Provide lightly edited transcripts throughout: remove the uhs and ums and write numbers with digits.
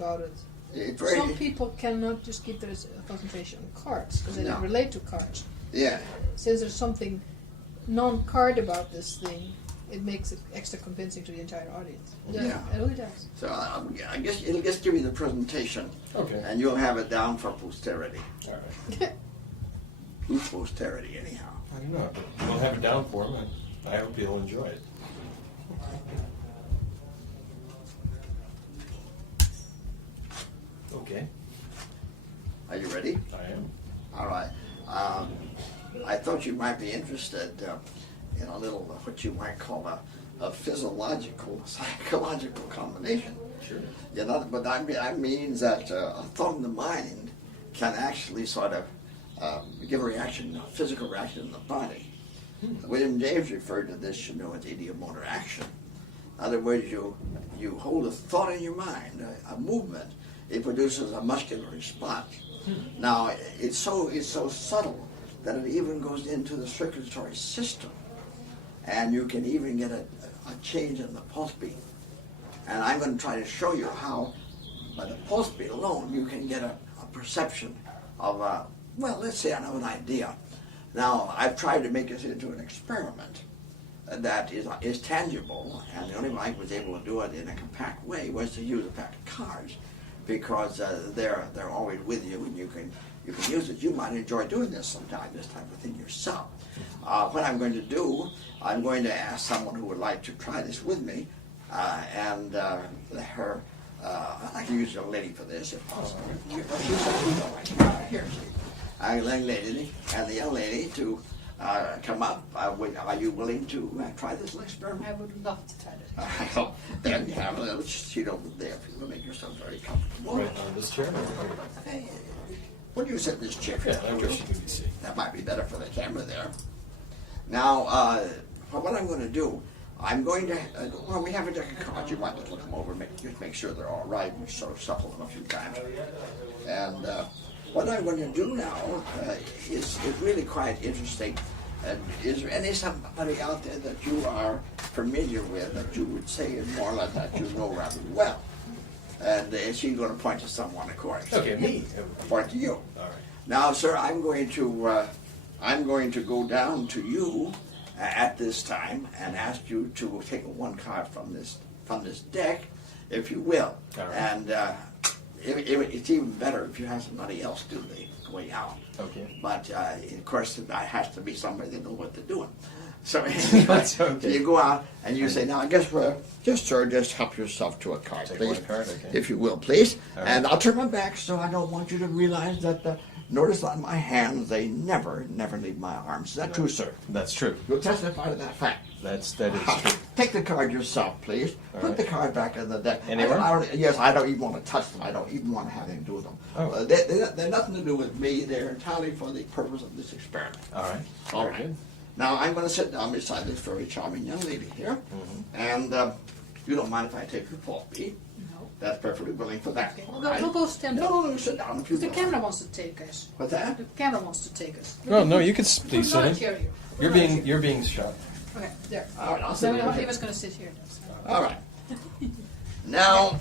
about it. It's Some people cannot just keep their concentration on cards because they don't relate to cards. Yeah. Since there's something non-card about this thing, it makes it extra convincing to the entire audience. Yeah. It really does. So I guess it'll just give you the presentation, and you'll have it down for posterity. All right. Who's posterity, anyhow? I don't know, but we'll have it down for him, and I hope he'll enjoy it. Okay. Are you ready? I am. All right. I thought you might be interested in a little what you might call a physiological, psychological combination. Sure. You know, but I mean that a thought in the mind can actually sort of give a reaction, a physical reaction in the body. William James referred to this, you know, as idiomotor action. In other words, you hold a thought in your mind, a movement. It produces a muscular response. Now, it's so subtle that it even goes into the circulatory system, and you can even get a change in the pulse beat. And I'm going to try to show you how, by the pulse beat alone, you can get a perception of, well, let's say I have an idea. Now, I've tried to make this into an experiment that is tangible, and the only way I was able to do it in a compact way was to use a pack of cards, because they're always with you, and you can use it. You might enjoy doing this sometime, this type of thing yourself. What I'm going to do, I'm going to ask someone who would like to try this with me, and her, I can use a lady for this if possible. Here, a young lady and the young lady to come up. Are you willing to try this little experiment? I would love to try it. Then you have a little seat over there if you will make yourself very comfortable. Right on this chair? Hey, what do you sit in this chair? Yeah, I wish you could see. That might be better for the camera there. Now, what I'm going to do, I'm going to, well, we have a deck of cards. You might just look them over, just make sure they're all right. We sort of shuffle them a few times. And what I'm going to do now is really quite interesting. Is there somebody out there that you are familiar with that you would say is more like that you know rather well? And she's going to point to someone, of course. Okay, me. Point to you. All right. Now, sir, I'm going to go down to you at this time and ask you to take one card from this deck, if you will. All right. And it's even better if you have somebody else do the going out. Okay. But of course, that has to be somebody that knows what they're doing. So, That's okay. So you go out and you say, now I guess just help yourself to a card, Take please, one card, okay. if you will, please. All right. And I'll turn my back so I don't want you to realize that. Notice on my hands they never leave my arms. Is that true, sir? That's true. You'll testify to that fact. That is true. Take the card yourself, please. All Put right. the card back in the deck. Anywhere? I don't even want to touch them. I don't even want to have anything to do with them. Oh. They're nothing to do with me. They're entirely for the purpose of this experiment. All right. All Very right. good. Now I'm going to sit down beside this very charming young lady here, and you don't mind if I take your pulse beat? No. That's perfectly willing for that. Okay. all No, right? we'll both stand up. No, sit down if you The will. camera wants to take us. What's that? The camera wants to take us. No, no, you can We're please not sit in. here. You're being shot. Okay, there. All right, I'll sit So over he here. was going to sit here. All right. Now,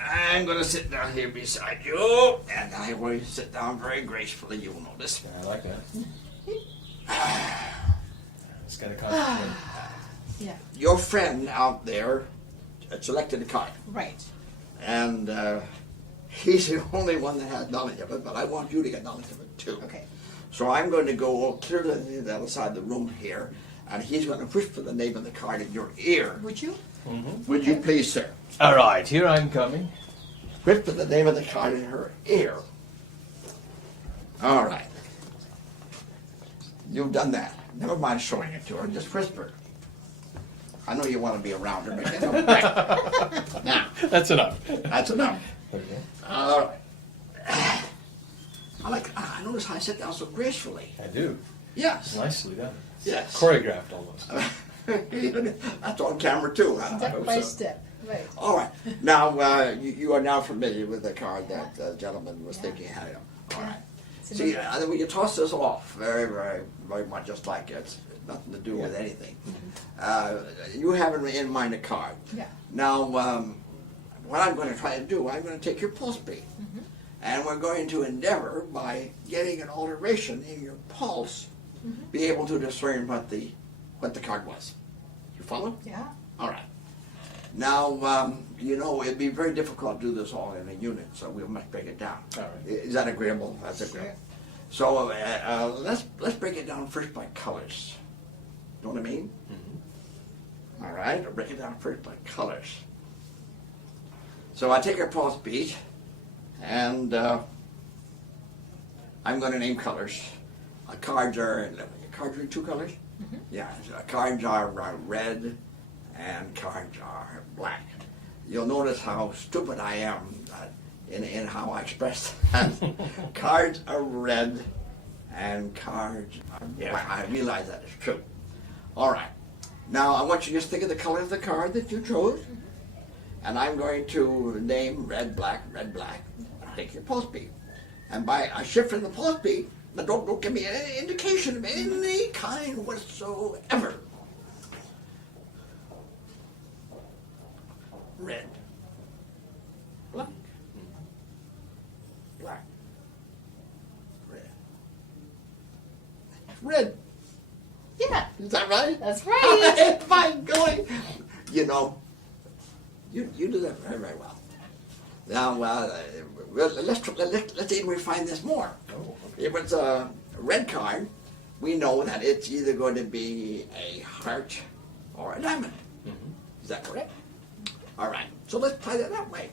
I'm going to sit down here beside you, and I will sit down very gracefully, you'll notice. Yeah, I like that. It's got to concentrate. Yeah, Your friend out there selected a card, right. and he's the only one that has knowledge of it, but I want you to get knowledge of it too. Okay. So I'm going to go clear to the other side of the room here, and he's going to whisper the name of the card in your ear. Would you? Would you please, sir? All right, here I'm coming. Whisper the name of the card in her ear. All right. You've done that. Never mind showing it to her. Just whisper. I know you want to be around her, but you don't. Right. Now, That's enough. that's enough. Okay. All right. I notice how I sit down so gracefully. I do. Yes. Nicely done. Yes. Choreographed almost. That's on camera too. I Step hope by so. step. Right. All right. Now, you are now familiar with the card that the gentleman was thinking had. All right. See, when you toss this off, very, very, very much just like it's nothing to do with anything. You have in mind a card. Yeah. Now, what I'm going to try to do, I'm going to take your pulse beat, and we're going to endeavor by getting an alteration in your pulse, be able to discern what the card was. You follow? Yeah. All right. Now, you know, it'd be very difficult to do this all in a unit, so we must break it down. All right. Is that agreeable? That's agreeable. So let's break it down first by colors. Know what I mean? Mm-hmm. All right, I'll break it down first by colors. So I take your pulse beat, and I'm going to name colors. Cards are in two colors? Yeah, so cards are red and cards are black. You'll notice how stupid I am in how I express that. Cards are red and cards are black. I realize that is true. All right. Now I want you to just think of the color of the card that you chose, and I'm going to name red, black, red, black. I'll take your pulse beat. And by a shift in the pulse beat, but don't give me any indication of any kind whatsoever. Red. Black. Black. Red. Red. Yeah. Is that right? That's right. Fine going. You know, you do that very, very well. Now, let's even refine this more. Oh, If it's a red card, we know that it's either going to be a heart or a diamond. Is that correct? All right. So let's play that way.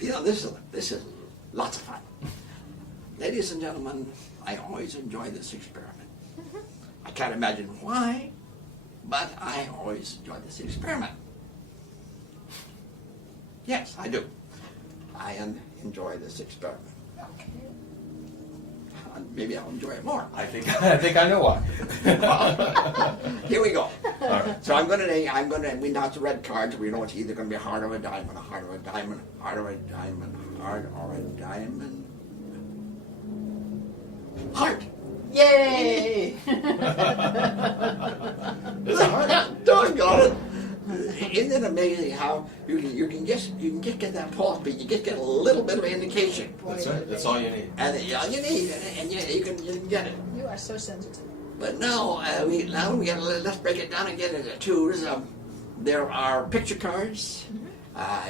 You know, this is lots of fun. Ladies and gentlemen, I always enjoy this experiment. I can't imagine why, but I always enjoy this experiment. Yes, I do. I enjoy this experiment. Okay. Maybe I'll enjoy it more. I think I know why. Here we go. All right. So I'm gonna we know it's a red card, so we know it's either gonna be a heart or a diamond, a heart or a diamond, heart or a diamond, heart or a diamond. Heart. Yay! It's a heart. Doggone it. Isn't it amazing how you can just get that pulse beat, you just get a little bit of indication, That's right. That's all you need. and all you need, and you can get it. You are so sensitive. But now let's break it down and get into twos. There are picture cards,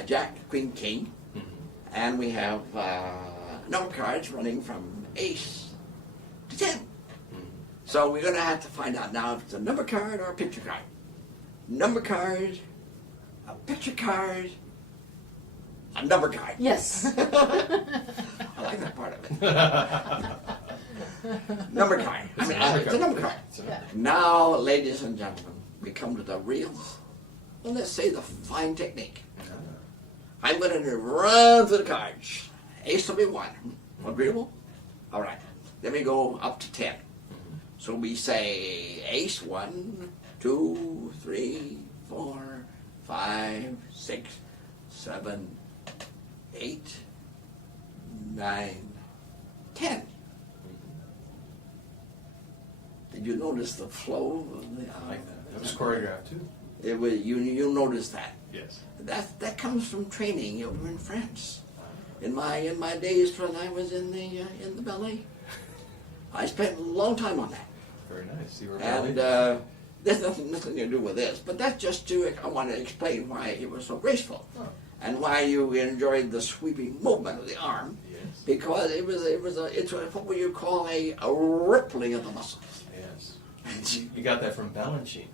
Jack, Queen, King, and we have number cards running from ace to 10. So we're going to have to find out now if it's a number card or a picture card. Number card, a picture card, a number card. Yes. I like that part of it. Number card. I mean, it's a number card. Yeah. Now, ladies and gentlemen, we come to the real, well, let's say the fine technique. I'm going to run through the cards. Ace will be 1. Agreeable? All right. Then we go up to 10. So we say ace 1, 2, 3, 4, 5, 6, 7, 8, 9, 10. Did you notice the flow of the? I like that. That was choreographed too. It was you notice that. Yes. That comes from training over in France. In my days when I was in the ballet, I spent a long time on that. Very nice. You were And there's nothing to do with this, but that's just I want to explain why it was so graceful, and why you enjoyed the sweeping movement of the arm, Yes. because it's what you call a rippling of the muscles. Yes. You got that from Balanchine.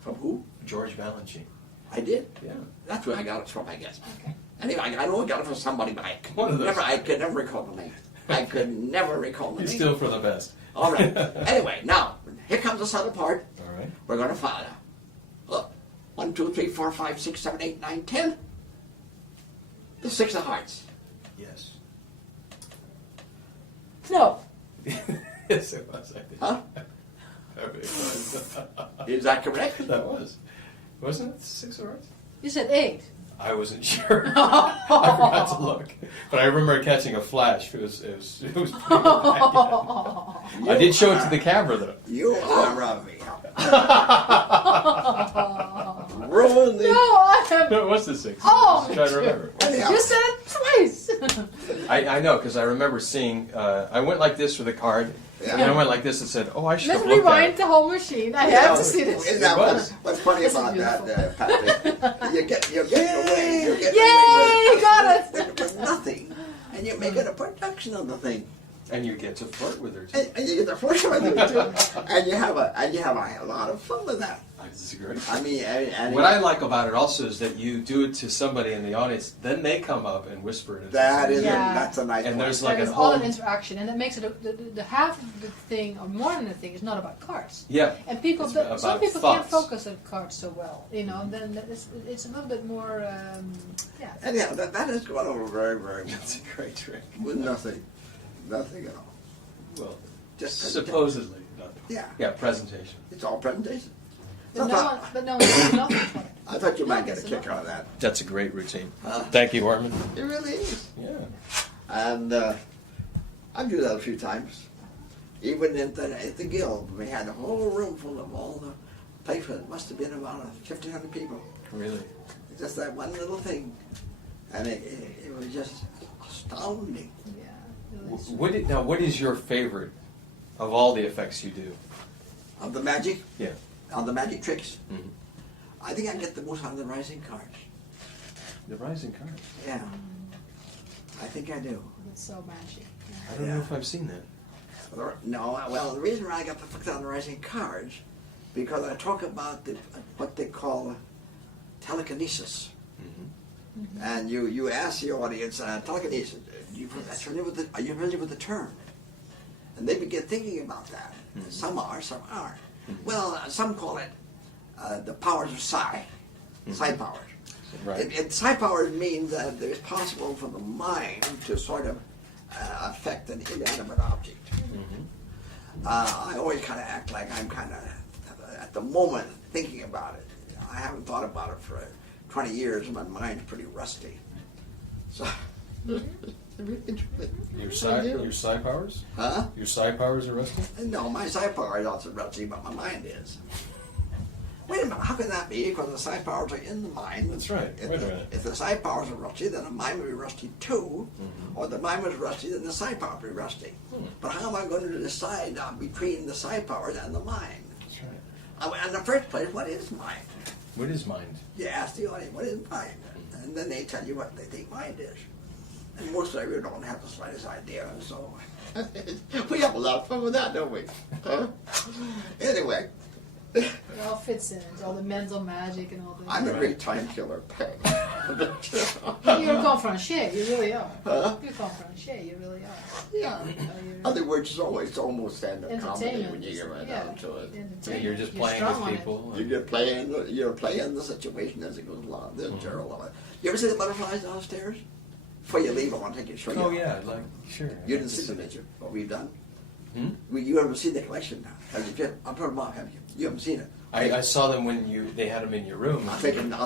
From who? George Balanchine. I did. Yeah. That's where I got it from, I guess. Okay. Anyway, I know I got it from somebody, but One of those. I could never recall the name. I could never recall the You're name. still for the best. All right. Anyway, now here comes the subtle part. All right. We're going to follow. Look, 1, 2, 3, 4, 5, 6, 7, 8, 9, 10. The 6 of hearts. Yes. No. Yes, it was. I think. Huh? It was. Is that correct? That was. Wasn't it 6 of hearts? You said 8. I wasn't sure. I forgot to look, but I remember catching a flash. It was pretty good. I did show it to the camera though. You are a real. ruin the. No, I have. No, it was the 6th. Oh, Just trying to remember. Anyhow. You said it twice. I know, because I remember seeing, I went like this with a card, Yeah. and I went like this and said, oh, I should Let's have looked at rewind it. the whole machine. I You have know, to see this. Isn't that It was. what's funny This is about that, beautiful. Patrick? You're getting away. You're getting Yay, away got it. with nothing, and you're making a production of the thing. And you get to flirt with her, too. And you get the first one too, and you have a lot of fun with that. I disagree. I mean, and What I like about it also is that you do it to somebody in the audience, then they come up and whisper it. into that is somebody's ear. Yeah. that's a nice And one. there's like There's a all whole. an interaction, and it makes it the half of the thing, or more than the thing, is not about cards. Yeah. And people, It's some about people thoughts. can't focus on cards so well, you know. And then it's a little bit more, yeah. And yeah, that has gone over very, very well That's a great trick. with nothing at all. Well, Just supposedly. Not, Yeah, yeah, presentation. it's all presentation. But So no I one, thought- but no one does nothing for it. I thought you might get a it's kick not. out of that. That's a great routine. Huh? Thank you, Ormond. It really is. Yeah. And I do that a few times. Even at the Guild, we had a whole room full of all the papers. It must have been about 1,500 people. Really. Just that one little thing. And it was just astounding. Yeah. Really is. What is your favorite of all the effects you do? Of the magic, Yeah. of the magic tricks, Mhm. I think I get the most out of the rising cards. The rising card. Yeah, I think I do. It's so magic. I don't know if I've seen that. No, well, the reason why I got the focus on the rising cards, because I talk about what they call telekinesis. Mm-hmm. And you ask the audience, telekinesis, are you familiar with the term? And they begin thinking about that. Mhm. Some are, some aren't. Mhm. Well, some call it the powers of psi, psi powers. Right. And psi powers means that it's possible for the mind to sort of affect an inanimate object. Mm-hmm. I always kind of act like I'm kind of, at the moment, thinking about it. I haven't thought about it for 20 years, and my mind's pretty rusty. So, Your psi powers? huh? Your psi powers are rusty? No, my psi power is also rusty, but my mind is. Wait a minute, how can that be? Because the psi powers are in the mind. That's right. If, Wait a minute. if the psi powers are rusty, then the mind will be rusty too. Mhm. Or the mind was rusty, then the psi power will be rusty. But how am I going to decide between the psi powers and the mind? That's right. In the first place, what is mind? What is mind? You ask the audience, what is mind? And then they tell you what they think mind is. And most of you don't have the slightest idea, so we have a lot of fun with that, don't we? Huh? Anyway, It all fits in. It's all the mental magic and all the. I'm a great time killer. You're a conferencier. You really are. Huh? You're a conferencier. You really are. Yeah. In other words, it's almost stand-up comedy Entertainment. when you get right down to it. Yeah, you're just playing strong with on it. people. You're playing the situation as it goes along. There's Gerald of it. You ever see the butterflies downstairs? Before you leave, I want to take you to show you. Oh yeah, like sure. You didn't see them, did you? What we've done? Hmm? You haven't seen the collection now, have you? Jim? I'll put them off, have you? You haven't seen it. I saw them when they had them in your room. I'll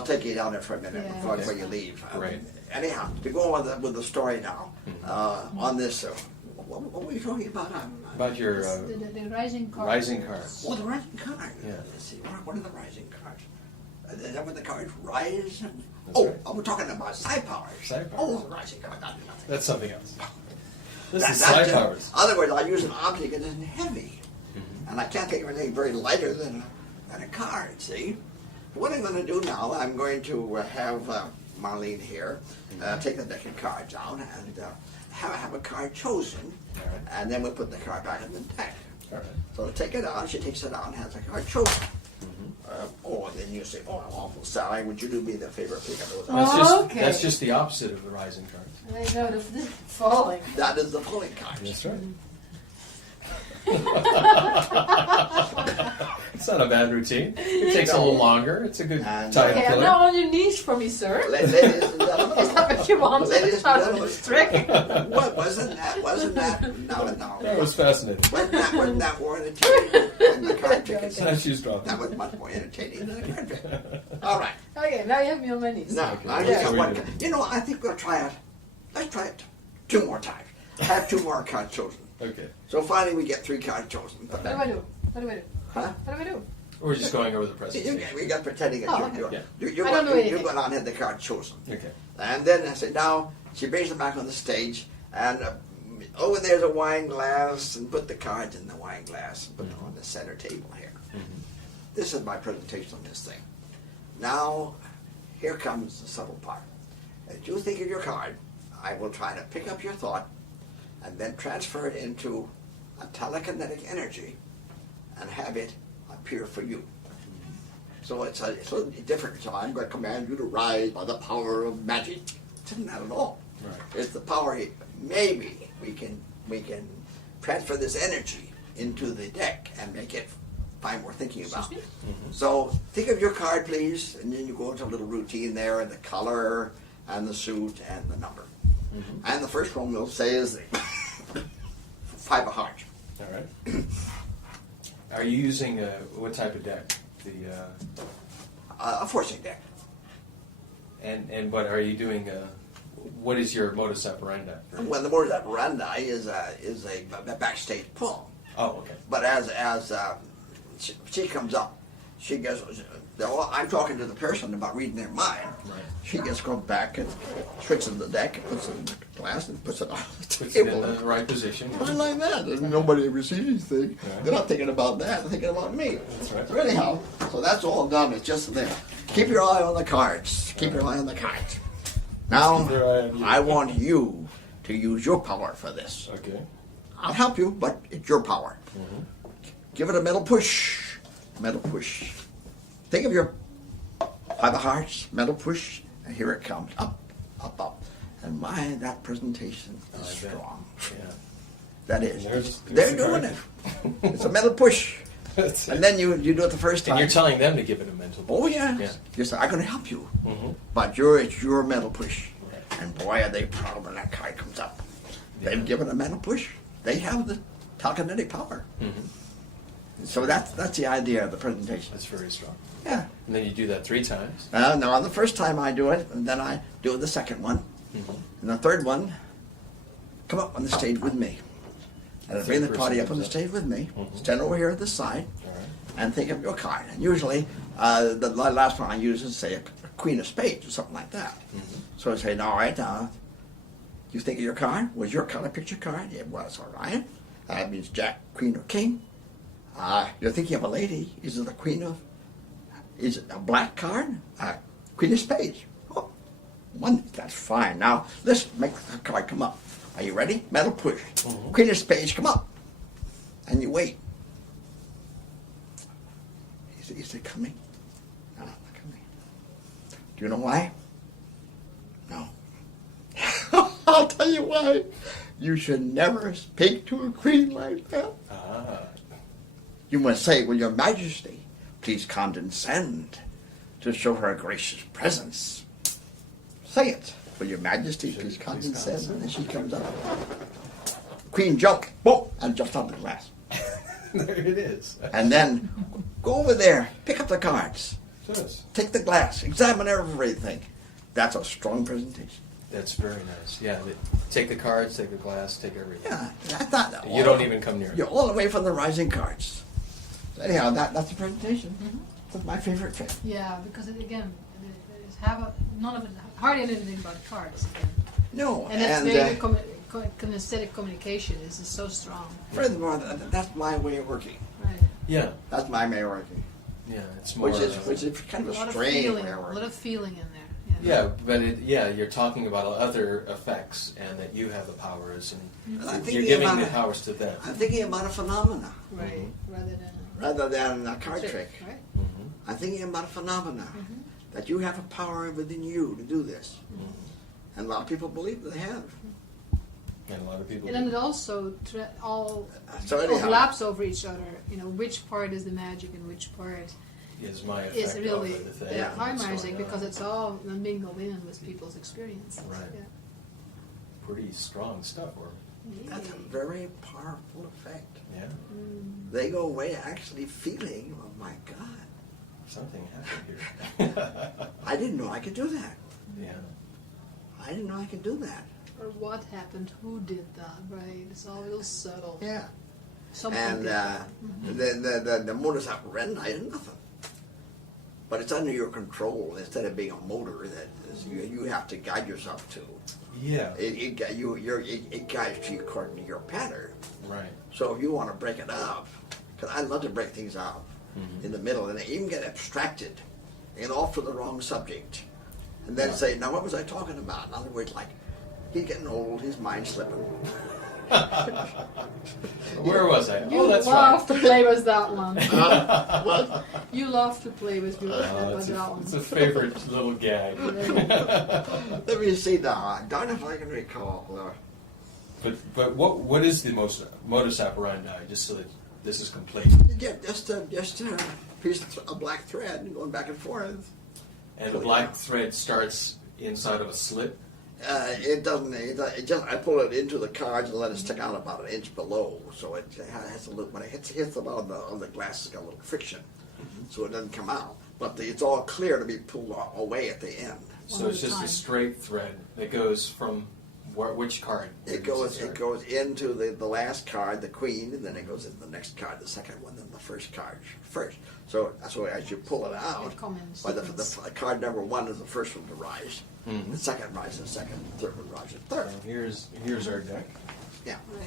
take you down there for a minute Yeah. before Okay. you leave. Great. Anyhow, to go on with the story now, Mhm. on this, what were you talking about? About your The rising cards. rising cards. Oh, the rising card. Yeah. Let's see, what are the rising cards? Is that when the cards rise? That's Oh, right. we're talking about psi powers. Psi powers. Oh, the rising card. Nothing. That's something else. This That- is that's psi just- powers. In other words, I use an object that isn't heavy. Mhm. And I can't think of anything very lighter than a card, see? What I'm going to do now, I'm going to have Marlene here take the deck of cards out and have a card chosen, All right. and then we'll put the card back in the deck. All right. So to take it out, she takes it out and has a card chosen. Mhm. And then you say, oh, I'm awful, Sally, would you do me the favor of picking those Oh. out? That's just the opposite of the rising cards. I know the falling. That is the pulling cards. That's right. It's not a bad routine. It takes a little longer. It's a good And, time Okay, I'm killer. not on your knees for me, sir. Ladies and gentlemen. Is that what you want? Ladies and Out of gentlemen. this trick? What wasn't that? No. That was fascinating. Wasn't that more entertaining than the card trick itself? Now she's dropping. That was much more entertaining than the card trick. All right. Okay, now you have me on my knees. Now, Okay, I that's just got what we one. did. You know, I think we'll try it. Let's try it 2 more times. Have 2 more cards chosen. Okay. So finally we get 3 cards chosen. What do I do? What do I do? Huh? What do I do? Or just going over the presentation. We got pretending Oh, that okay. you're I don't know you're anything. going on and have the card chosen. Okay. And then I said, now she brings them back on the stage, and over there's a wine glass, and put the cards in the wine glass, and put them on the center table here. Mm-hmm. This is my presentation on this thing. Now, here comes the subtle part. As you think of your card, I will try to pick up your thought, and then transfer it into a telekinetic energy, and have it appear for you. So it's a little different. So I'm going to command you to rise by the power of magic. It's not at all. Right. It's the power. Maybe we can transfer this energy into the deck and make it find more thinking about. Excuse me? Mm-hmm. So think of your card, please, and then you go into a little routine there, and the color, and the suit, and the number. Mm-hmm. And the first one we'll say is the 5 of hearts. All right. Are you using what type of deck? A forcing deck. But are you doing what is your modus operandi? Well, the more that operandi is a backstage poem. Oh, okay. But as she comes up, she goes. I'm talking to the person about reading their mind. Right. She gets go back and switches the deck and puts it in the glass and puts it on the Puts it in table. the right position. I like that. And nobody ever sees anything. Right. They're not thinking about that. They're thinking about me. That's right. So anyhow, so that's all done. It's just there. Keep your eye on the cards. Keep your eye on the cards. Now, Keep your eye on you. I want you to use your power for this. Okay. I'll help you, but it's your power. Mm-hmm. Give it a mental push. Mental push. Think of your 5 of hearts, mental push, and here it comes. Up, up, up. And my, that presentation is I bet. strong. Yeah. That is. There's They're the doing card. it. It's a mental push. That's And it. then you do it the first time. And you're telling them to give it a mental. Oh, yeah. Yeah. You say, I'm going to help you. Mm-hmm. But it's your mental push. Right. And boy, are they proud when that card comes up. They've Yeah. given a mental push. They have the telekinetic power. Mm-hmm. So that's the idea of the presentation. That's very strong. Yeah. And then you do that 3 times. Now, the first time I do it, and then I do the second one. Mm-hmm. And the third one, come up on the stage with me. And I bring the Third party person up on the comes stage with me. Mhm. Stand over here at the side. All right. And think of your card. And usually, the last one I use is, say, a queen of spades or something like that. Mm-hmm. So I say, all right, you think of your card? Was your color picture card? It was, all right. That means Jack, Queen, or King. You're thinking of a lady. Is it the Queen of, is it a black card? Queen of spades. Oh, one, that's fine. Now, let's make the card come up. Are you ready? Metal push. Mhm. Queen of spades, come up. And you wait. Is it coming? No, not coming. Do you know why? No. I'll tell you why. You should never speak to a queen like that. Ah. You must say, will your majesty please condescend to show her a gracious presence? Say it. Will your majesty please condescend? And then she comes up. Queen jump, boom, and jumps on the glass. There it is. And then go over there, pick up the cards, Yes. take the glass, examine everything. That's a strong presentation. That's very nice. Yeah. Take the cards, take the glass, take everything. Yeah, I thought that. You don't even come near it. You're all the way from the rising cards. So anyhow, that's the presentation. That's my favorite trick. Yeah, because none of it, hardly anything about cards again. No, And that's and very kinesthetic communication is so strong. furthermore, that's my way of working. Right. Yeah. That's my way of working, Yeah. It's more. which is kind A of a lot of strange feeling, way of a lot working. of feeling in there. Yeah, but you're talking about other effects, and that you have the powers, And I'm and thinking you're giving about the it. powers to them. I'm thinking about a phenomena Right. rather than a card trick. Right. Mm-hmm. I'm thinking about a phenomena that you have a power within you to do this, and a lot of people believe they have. And a lot of people. And then it also all So anyhow, overlaps over each other. You know, which part is the magic and which part is my effect is really of the thing. Yeah. high that's magic, going because on. it's all mingled in with people's experiences. Right. Yeah. Pretty strong stuff, or that's a very powerful effect. yeah, They go away actually feeling, oh my God, something happened here. I didn't know I could do that. Yeah. I didn't know I could do that. Or what happened? Who did that? Right. It's all real subtle. Yeah. And the modus operandi is nothing. But it's under your control instead of being a motor that you have to guide yourself to. Yeah. It guides you according to your pattern. Right. So if you want to break it up, because I love to break things up in the middle, and I even get abstracted and off to the wrong subject, and then say, now what was I talking about? In other words, like, he's getting old, his mind's slipping. Where was I? You That's love right. to play with that one. What? You love to play with It's that one. a favorite little gag. Let me see now. Darn if I can recall. But what is the modus operandi? Just so that this is complete. Yeah, just a piece of black thread going back and forth. And the black thread starts inside of a slit. It doesn't. I pull it into the cards and let it stick out about an inch below, so it has a little. When it hits about on the glass, it's got a little friction, so it doesn't come out. But it's all clear to be pulled away at the end. So it's just a straight thread that goes from which card? It goes into the last card, the queen, and then it goes into the next card, the second one, then the first card first. So that's why as you pull it out, the card number 1 is the first one to rise. Mm-hmm. The second rises second, the third one rises third. Here's our deck. Yeah. Right.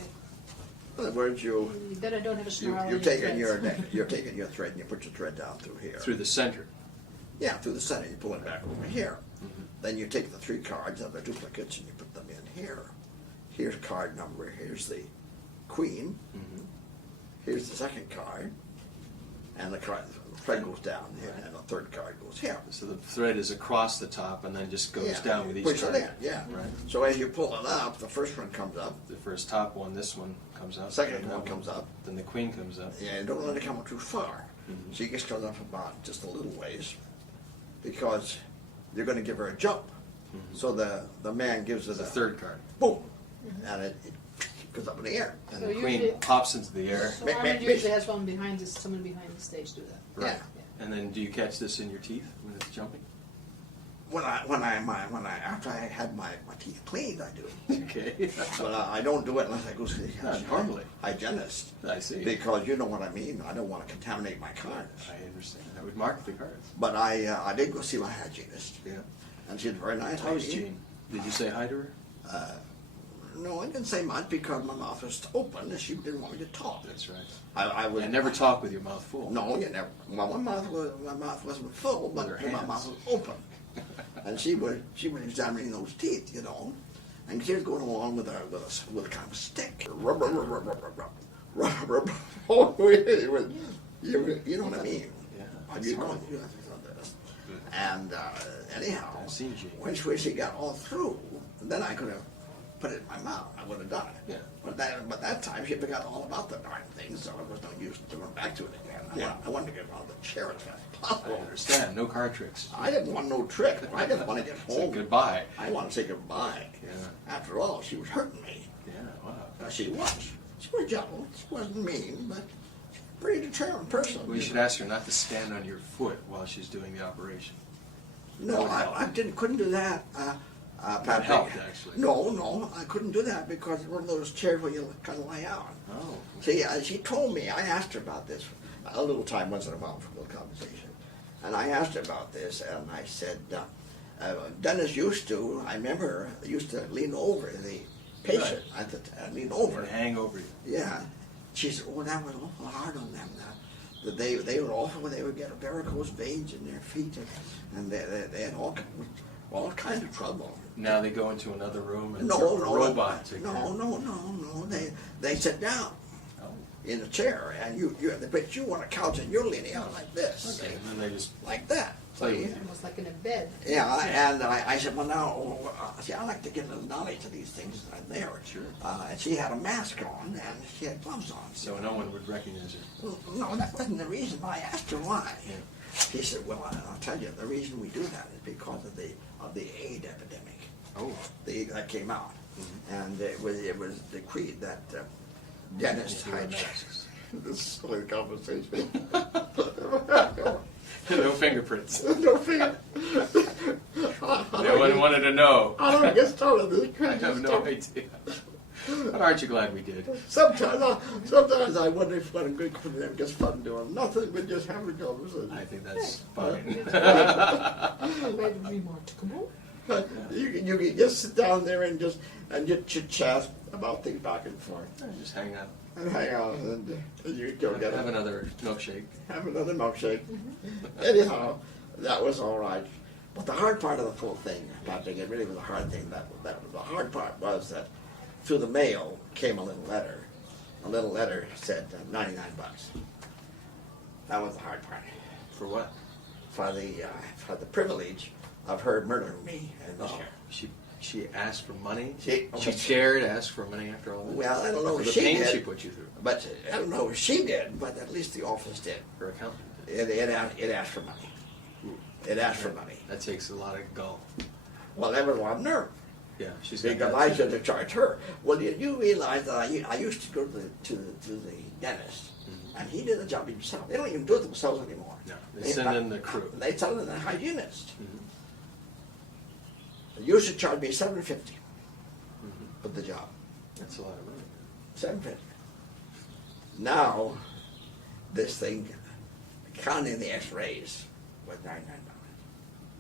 In other words, You better don't have a snarl. you're taking your thread and you put your thread down through here. Through the center. Yeah, through the center. You pull it back over here. Mm-hmm. Then you take the 3 cards of the duplicates and you put them in here. Here's card number. Here's the queen. Mm-hmm. Here's the second card, and the thread goes down here, and the third card goes here. So the thread is across the top and then just goes down with each push card. it in, yeah. Right. So as you pull it up, the first one comes up, The first top one, this one comes up. the second and one that comes up, Then the queen comes up. and don't let it come up too far. Mm-hmm. So you just comes up about just a little ways, because you're going to give her a jump. Mm-hmm. So the man gives her The the third card. boom, and it goes up in the air. And So the usually- queen pops into the air. So Ormond usually has someone behind the stage do that. Right. Yeah. And then do you catch this in your teeth when it's jumping? After I had my teeth cleaned, I do. Okay. But I don't do it unless I go to the Not normally. hygienist. I see. Because you know what I mean. I don't want to contaminate my cards. I understand. I would mark the cards. But I did go see my hygienist, Yeah. and she's very nice. How was lady. Jean? Did you say hi to her? No, I didn't say much because my mouth was open and she didn't want me to talk. That's right. I was And never talk with your mouth full. No, you never. Well, my mouth wasn't full, but With her my hands. mouth was open. And she was examining those teeth, you know, and she was going along with a kind of a stick. Rub, rub, rub, rub, rub, rub, rub, rub. Oh, it was, you know what I mean? Yeah. Have you gone through that? And anyhow, I've seen Jean. when she got all through, then I could have put it in my mouth. I would have done it. Yeah. But that time she forgot all about the darn thing, so I was no use to going back to it again. I wanted to get out of the chair as fast as I possible. understand. No card tricks. I didn't want no trick. I didn't want to get Say home. goodbye. I want to say goodbye. Yeah. After all, she was hurting me. Yeah. Wow. She was. She was gentle. She wasn't mean, but she was a pretty determined person. We should ask her not to stand on your foot while she's doing the operation. No, I couldn't do that. Patrick. helped, actually. No, I couldn't do that because it's one of those chairs where you kind of lie out. Oh. See, she told me, I asked her about this a little time once in a while for a little conversation. And I asked her about this, and I said, Dennis used to lean over the patient. I lean over. And hang over you. Yeah. She said, oh, that was awful hard on them. That they were awful when they would get varicose veins in their feet, and they had all kinds of trouble. Now they go into another room and No, a robot to no. They sit down Oh. in a chair, and but you on a couch and you're leaning out like this, Okay. And then they just like that. play See? with you. Almost like in a bed. Yeah, and I said, well, now, see, I like to get a little knowledge of these things that are there. Sure. And she had a mask on, and she had gloves on. So no one would recognize her. No, that wasn't the reason. I asked her why. Yeah. She said, well, I'll tell you, the reason we do that is because of the AIDS epidemic. Oh. That came out. Mm-hmm. And it was decreed that dentists Wear had... masks. This is a silly conversation. No fingerprints. No finger. No one wanted to know. I don't get started this I crazy have no stuff. idea. But aren't you glad we did? Sometimes I wonder if what a good for them gets fun doing nothing but just having a conversation. I think that's fine. Maybe remarkable. You can just sit down there and just chit chat about things back and forth. Just hang out. And hang out, and you go get Have another milkshake. have another milkshake. Anyhow, that was all right. But the hard part of the whole thing, Patrick, it really was a hard thing. The hard part was that through the mail came a little letter. A little letter said $99. That was the hard part. For what? For the privilege of her murdering me and this year. She asked for money? She dared ask for money after all this? Well, I don't know For if the she pain did. she put you through. But I don't know if she did, but at least the office did. Her accountant. It asked for money. It asked for money. That takes a lot of gall. Well, that was a lot of nerve. Yeah, she's got Because that I too. should have charged her. Well, you realize that I used to go to the dentist, and he did the job himself. They don't even do it themselves anymore. No, they send in the crew. They send in the hygienist. Mhm. You should charge me $750 for the job. That's a lot of money. $750. Now, this thing, counting the X-rays, was $99.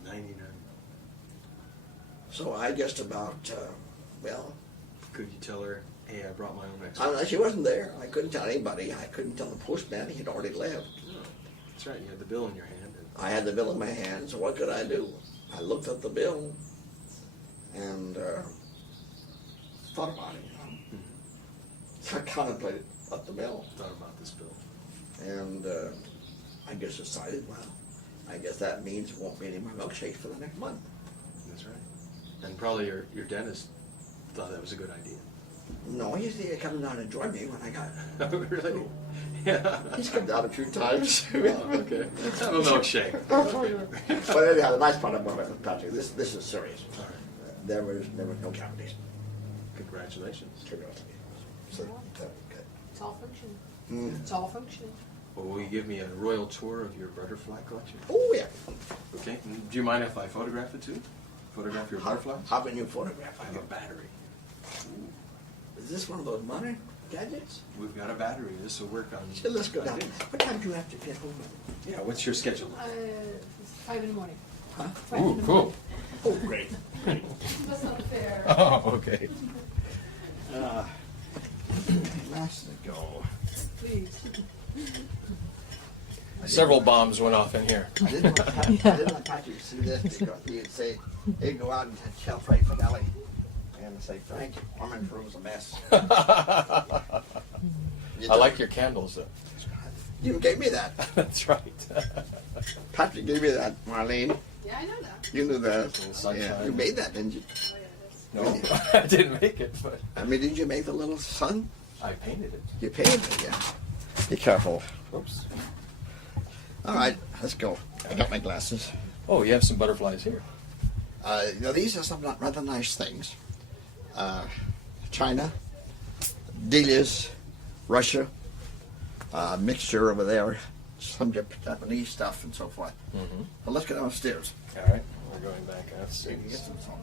99. So I just about, Could you tell her, hey, I brought my own X-ray? she wasn't there. I couldn't tell anybody. I couldn't tell the postman. He'd already left. No. That's right, you had the bill in your hand. I had the bill in my hand, so what could I do? I looked at the bill and thought about it, So I contemplated about the bill. Thought about this bill. And I just decided, well, I guess that means there won't be any more milkshakes for the next month. That's right. And probably your dentist thought that was a good idea. No, he's coming down and joined me when I got Really? Yeah. He's come down a few times. Oh, okay. Have a milkshake. But anyhow, the nice part about it, Patrick, this is serious. All right. There was no cavities. Congratulations. So, okay. It's all functioning. Mm. It's all functioning. Well, will you give me a royal tour of your butterfly collection? Oh, yeah. Okay. And do you mind if I photograph it too? Photograph your butterflies? How can you photograph? I have a battery. Is this one of those modern gadgets? We've got a battery. This will work on. So let's go down. What time do you have to get home? Yeah. What's your schedule? It's 5 in the morning. Huh? 5 in the morning. Oh, great. That's not fair. Oh, okay. Last to go. Please. Several bombs went off in here. I didn't want Patrick to see this because he'd say, he'd go out and tell Frank Finelli and say, Frank, Ormond room's a mess. I like your candles though. You gave me that. That's right. Patrick gave me that, Marlene. Yeah, I know that. You knew that. In the sunshine. Yeah, you made that, didn't you? Oh, yeah, that's... No, I didn't make it, but I mean, did you make the little sun? I painted it. You painted it, yeah. Be careful. Oops. All right, let's go. I got my glasses. Oh, you have some butterflies here. These are some rather nice things. China, Delia's, Russia, mixture over there, some Japanese stuff and so forth. Mm-hmm. Well, let's go downstairs. All right, we're going back You can get upstairs. some.